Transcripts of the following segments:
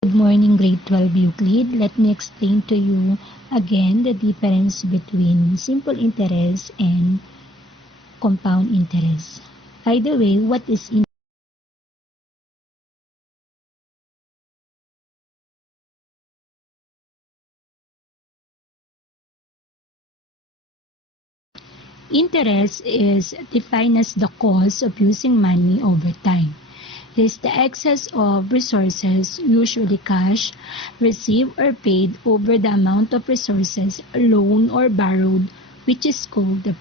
Good morning, grade 12 Euclid. Let me explain to you again the difference between simple interest and compound interest. By the way, what is interest is defined as the cost of using money over time. It is the excess of resources, usually cash, received or paid over the amount of resources loaned or borrowed, which is called the.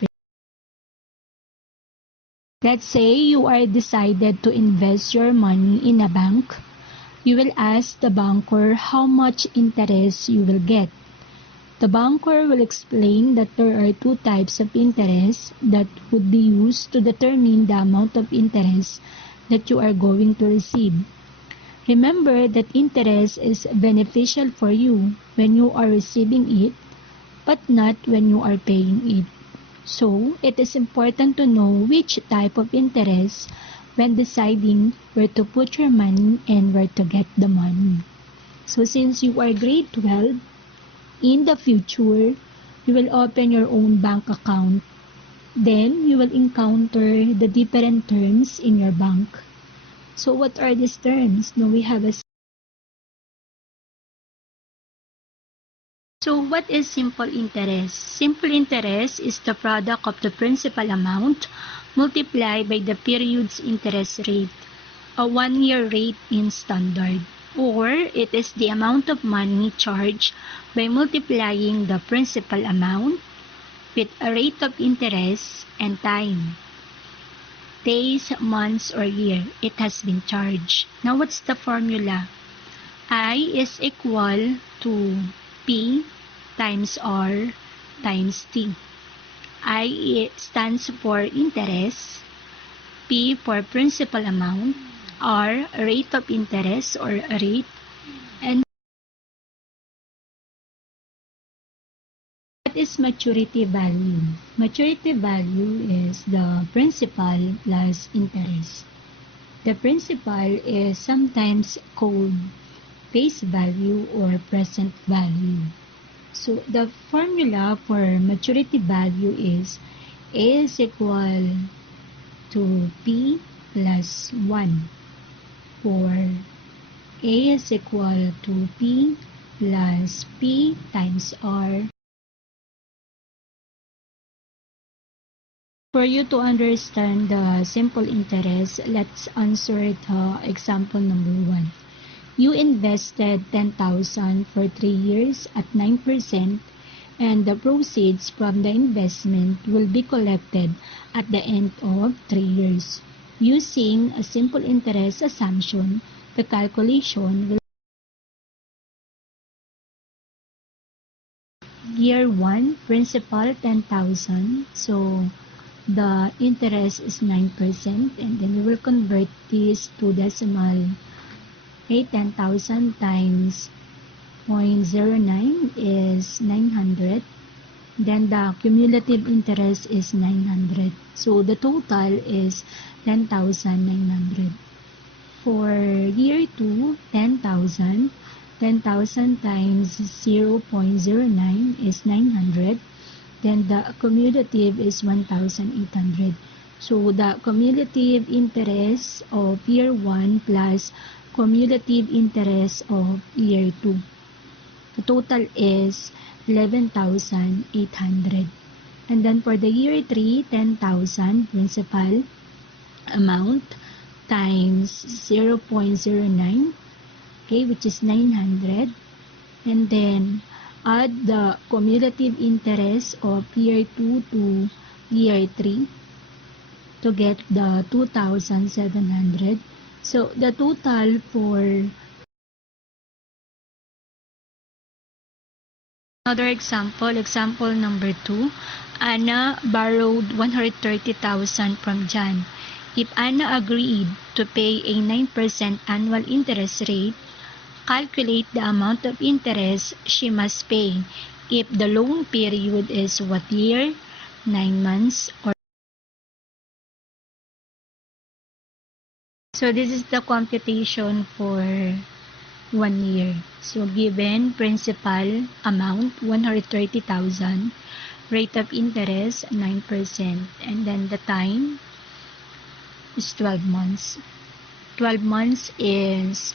Let's say you are decided to invest your money in a bank. You will ask the banker how much interest you will get. The banker will explain that there are two types of interest that would be used to determine the amount of interest that you are going to receive. Remember that interest is beneficial for you when you are receiving it, but not when you are paying it. So, it is important to know which type of interest when deciding where to put your money and where to get the money. So, since you are grade 12, in the future, you will open your own bank account. Then, you will encounter the different terms in your bank. So, what are these terms? Now, we have a. So, what is simple interest? Simple interest is the product of the principal amount multiplied by the period's interest rate, a one-year rate in standard, or it is the amount of money charged by multiplying the principal amount with a rate of interest and time, days, months, or year it has been charged. Now, what's the formula? I is equal to P times R times T. I stands for interest, P for principal amount, R rate of interest or rate, and what is maturity value? Maturity value is the principal plus interest. The principal is sometimes called face value or present value. So the formula for maturity value is A is equal to P plus 1, for A is equal to P plus P times R. For you to understand the simple interest, let's answer the example number 1. You invested 10,000 for 3 years at 9%, and the proceeds from the investment will be collected at the end of 3 years. Using a simple interest assumption, the calculation will year 1, principal 10,000, so the interest is 9%, and then we will convert this to decimal. Okay, 10,000 times 0.09 is 900. Then the cumulative interest is 900. So the total is 10,900. For year 2, 10,000. 10,000 times 0.09 is 900. Then the cumulative is 1,800. So the cumulative interest of year 1 plus cumulative interest of year 2. The total is 11,800. And then for the year 3, 10,000 principal amount times 0.09, okay, which is 900. And then add the cumulative interest of year 2 to year 3 to get the 2,700. So the total for another example number 2, Anna borrowed 130,000 from John. If Anna agreed to pay a 9% annual interest rate, calculate the amount of interest she must pay if the loan period is what year, 9 months, or so this is the computation for 1 year. So given principal amount 130,000, rate of interest 9%, and then the time is 12 months. 12 months is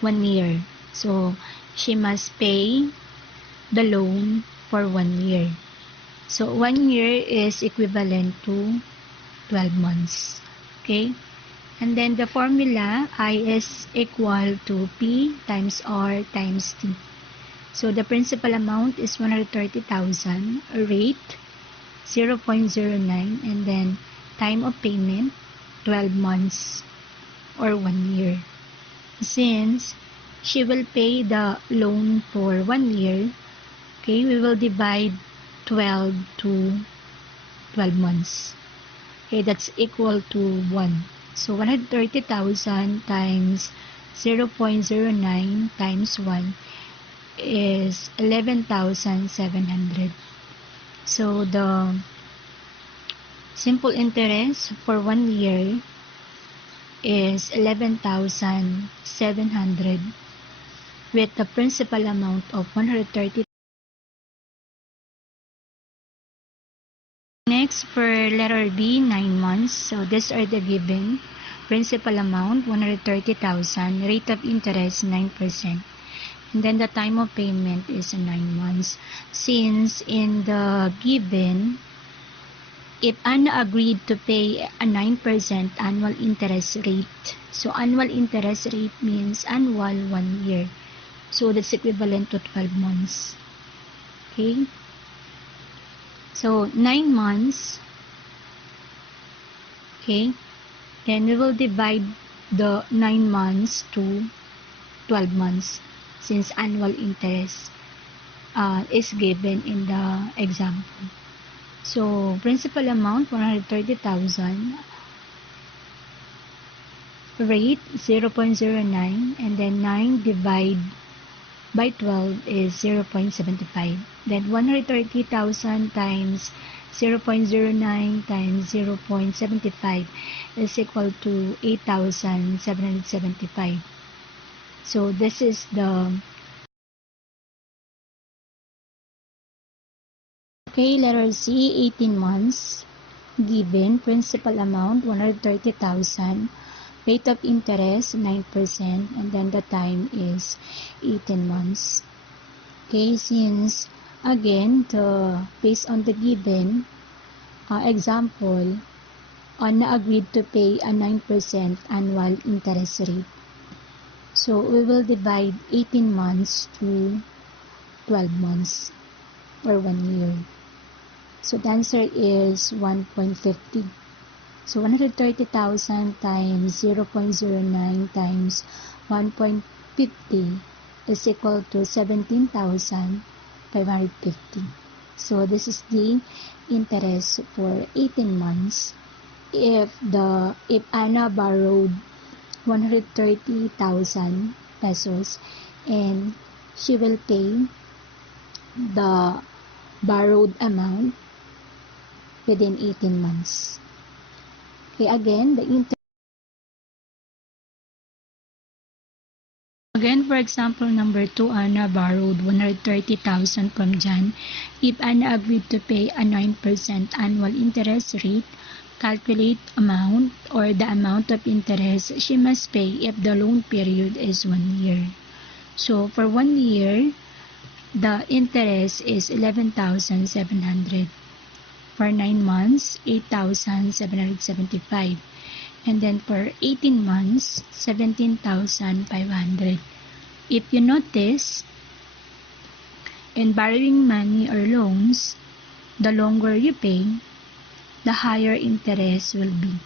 1 year. So she must pay the loan for 1 year. So 1 year is equivalent to 12 months. Okay? And then the formula I is equal to P times R times T. So the principal amount is 130,000, rate 0.09, and then time of payment 12 months or 1 year. Since she will pay the loan for 1 year, okay, we will divide 12 to 12 months. Okay, that's equal to 1. So 130,000 times 0.09 times 1 is 11,700. So the simple interest for 1 year is 11,700 with the principal amount of 130. Next, for letter B, 9 months. So these are the given. Principal amount 130,000, rate of interest 9%. And then the time of payment is 9 months. Since in the given, if Anna agreed to pay a 9% annual interest rate, so annual interest rate means annual 1 year. So that's equivalent to 12 months. Okay? So 9 months. Okay? Then we will divide the 9 months to 12 months since annual interest is given in the example. So principal amount 130,000, rate 0.09, and then 9 divided by 12 is 0.75. Then 130,000 times 0.09 times 0.75 is equal to 8,775. So this is the okay, letter C, 18 months, given principal amount 130,000, rate of interest 9%, and then the time is 18 months. Okay, since again based on the given example, Anna agreed to pay a 9% annual interest rate. So we will divide 18 months to 12 months or 1 year. So the answer is 1.50. So 130,000 times 0.09 times 1.50 is equal to 17,550. So this is the interest for 18 months. If Anna borrowed 130,000 pesos and she will pay the borrowed amount within 18 months. Okay, again, for example, number 2, Anna borrowed 130,000 from John. If Anna agreed to pay a 9% annual interest rate, calculate amount or the amount of interest she must pay if the loan period is 1 year. So for 1 year, the interest is 11,700. For 9 months, 8,775. And then for 18 months, 17,500. If you notice, in borrowing money or loans, the longer you pay, the higher interest will be,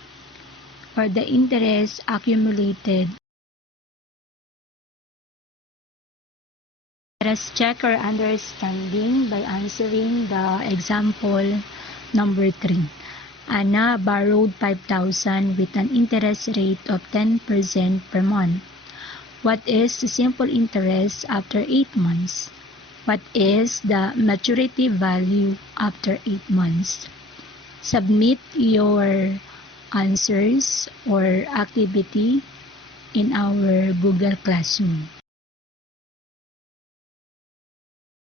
or the interest accumulated. Let us check our understanding by answering the example number 3. Anna borrowed 5,000 with an interest rate of 10% per month. What is the simple interest after 8 months? What is the maturity value after 8 months? Submit your answers or activity in our Google Classroom.